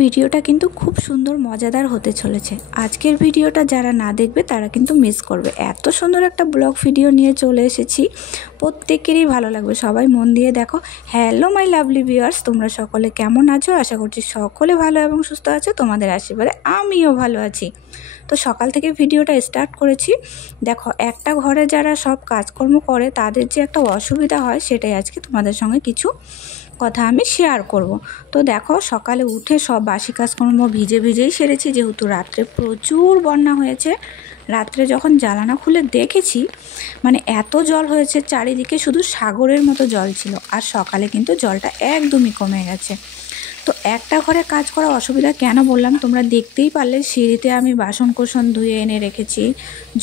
ভিডিওটা কিন্তু খুব সুন্দর মজাদার হতে চলেছে। আজকের ভিডিওটা যারা না দেখবে তারা কিন্তু মিস করবে। এত সুন্দর একটা ব্লগ ভিডিও নিয়ে চলে এসেছি, প্রত্যেকেরই ভালো লাগবে, সবাই মন দিয়ে দেখো। হ্যালো মাই লাভলি ভিউয়ার্স, তোমরা সকলে কেমন আছো? আশা করছি সকলে ভালো এবং সুস্থ আছো। তোমাদের আশীর্বাদে আমিও ভালো আছি। তো সকাল থেকে ভিডিওটা স্টার্ট করেছি। দেখো, একটা ঘরে যারা সব কাজকর্ম করে তাদের যে একটা অসুবিধা হয়, সেটাই আজকে তোমাদের সঙ্গে কিছু কথা আমি শেয়ার করব। তো দেখো, সকালে উঠে সব বাসি কাজকর্ম ভিজেই সেরেছি, যেহেতু রাত্রে প্রচুর বন্যা হয়েছে। রাত্রে যখন জানালা খুলে দেখেছি, মানে এত জল হয়েছে চারিদিকে, শুধু সাগরের মতো জল ছিল। আর সকালে কিন্তু জলটা একদমই কমে গেছে। তো একটা ঘরে কাজ করা অসুবিধা কেন বললাম, তোমরা দেখতেই পারলে সিঁড়িতে আমি বাসন কোসন ধুয়ে এনে রেখেছি,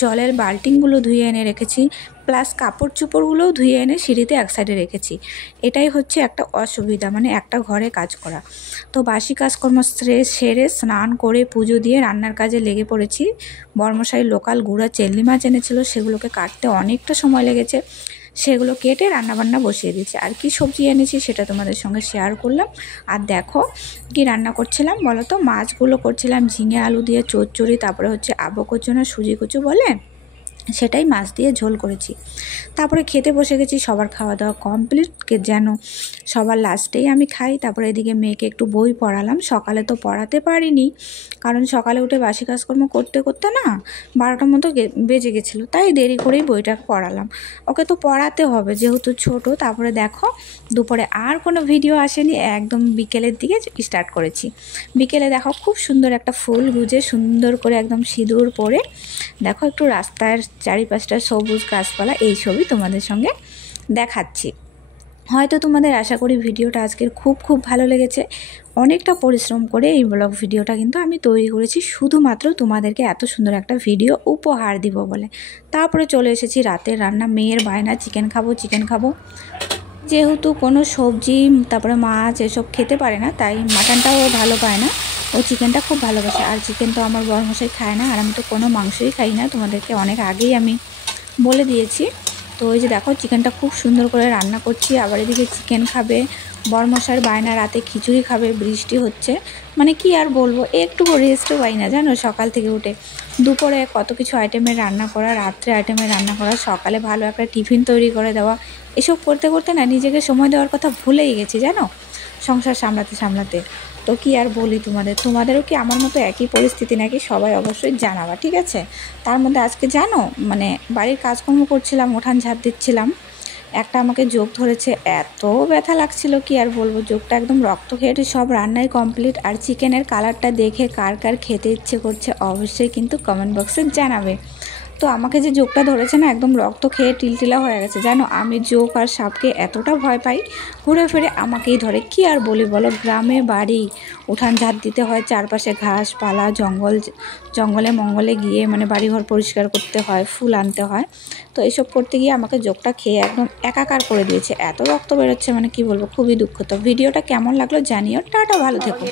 জলের বাল্টিগুলো ধুয়ে এনে রেখেছি, প্লাস কাপড় চোপড়গুলোও ধুয়ে এনে সিঁড়িতে এক সাইডে রেখেছি। এটাই হচ্ছে একটা অসুবিধা, মানে একটা ঘরে কাজ করা। তো বাসি কাজকর্ম সেরে স্নান করে পুজো দিয়ে রান্নার কাজে লেগে পড়েছি। বর্মশাই লোকাল গুঁড়া চেল্লি মাছ এনেছিল, সেগুলোকে কাটতে অনেকটা সময় লেগেছে। সেগুলো কেটে রান্নাবান্না বসিয়ে দিয়েছি। আর কি সবজি এনেছি সেটা তোমাদের সঙ্গে শেয়ার করলাম। আর দেখো কি রান্না করছিলাম বলো তো। মাছগুলো করছিলাম ঝিঙে আলু দিয়ে চচ্চড়ি, তারপরে হচ্ছে আবো কচু না সুজি কচু বলে, সেটাই মাছ দিয়ে ঝোল করেছি। তারপরে খেতে বসে গেছি। সবার খাওয়া দাওয়া কমপ্লিট, যেন সবার লাস্টেই আমি খাই। তারপরে এদিকে মেয়েকে একটু বই পড়ালাম। সকালে তো পড়াতে পারিনি, কারণ সকালে উঠে বাসি কাজকর্ম করতে করতে না 12টার মতো বেজে গেছিলো, তাই দেরি করেই বইটা পড়ালাম। ওকে তো পড়াতে হবে যেহেতু ছোট। তারপরে দেখো, দুপুরে আর কোনো ভিডিও আসেনি, একদম বিকেলের দিকে স্টার্ট করেছি। বিকেলে দেখো, খুব সুন্দর একটা ফুল গুজে সুন্দর করে একদম সিঁদুর পরে দেখো, একটু রাস্তার চারিপাশটা সবুজ গাছপালা, এই ছবি তোমাদের সঙ্গে দেখাচ্ছি। হয়তো তোমাদের আশা করি ভিডিওটা আজকের খুব ভালো লেগেছে। অনেকটা পরিশ্রম করে এই ব্লগ ভিডিওটা কিন্তু আমি তৈরি করেছি, শুধুমাত্র তোমাদেরকে এত সুন্দর একটা ভিডিও উপহার দিব বলে। তারপরে চলে এসেছি রাতের রান্না। মেয়ের বায়না চিকেন খাবো, যেহেতু কোনো সবজি তারপরে মাছ এসব খেতে পারে না, তাই মাটনটাও ভালো পায় না, ও চিকেনটা খুব ভালোবাসে। আর চিকেন তো আমার বড়মশাই খায় না, আর আমি তো কোনো মাংসই খাই না, তোমাদেরকে অনেক আগেই আমি বলে দিয়েছি। তো ওই যে দেখো, চিকেনটা খুব সুন্দর করে রান্না করছি। আবার এদিকে চিকেন খাবে, বড়মশাইয়ের বায়না রাতে খিচুড়ি খাবে। বৃষ্টি হচ্ছে, মানে কি আর বলবো, একটু রেস্টও পাই না জানো সকাল থেকে উঠে। দুপুরে কত কিছু আইটেমের রান্না করা, রাত্রে আইটেমের রান্না করা, সকালে ভালো একটা টিফিন তৈরি করে দেওয়া, এসব করতে করতে না নিজেকে সময় দেওয়ার কথা ভুলেই গেছি জানো, সংসার সামলাতে। তো কি আর বলি, তোমাদেরও কি আমার মতো একই পরিস্থিতি নাকি? সবাই অবশ্যই জানাবা, ঠিক আছে? তার মধ্যে আজকে জানো, মানে বাড়ির কাজকর্ম করছিলাম, উঠান ঝাড় দিচ্ছিলাম, একটা আমাকে যোগ ধরেছে, এত ব্যথা লাগছিল কি আর বলবো। যোগটা একদম রক্ত খেয়ে। সব রান্নাই কমপ্লিট। আর চিকেনের কালারটা দেখে কার খেতে ইচ্ছে করছে অবশ্যই কিন্তু কমেন্ট বক্সে জানাবে। তো আমাকে যে যোগটা ধরেছে না, একদম রক্ত খেয়ে টিলটিলা হয়ে গেছে জানো। আমি যোগ আর সাপকে এতটা ভয় পাই, ঘুরে ফিরে আমাকেই ধরে। কি আর বলি বলো, গ্রামে বাড়ি, উঠান ঝাড় দিতে হয়, চারপাশে ঘাসপালা, জঙ্গলে মঙ্গলে গিয়ে মানে বাড়িঘর পরিষ্কার করতে হয়, ফুল আনতে হয়। তো এইসব করতে গিয়ে আমাকে যোগটা খেয়ে একদম একাকার করে দিয়েছে। এত রক্ত বেরোচ্ছে, মানে কি বলবো, খুবই দুঃখ। তো ভিডিওটা কেমন লাগলো জানিও। টাটা, ভালো থেকো।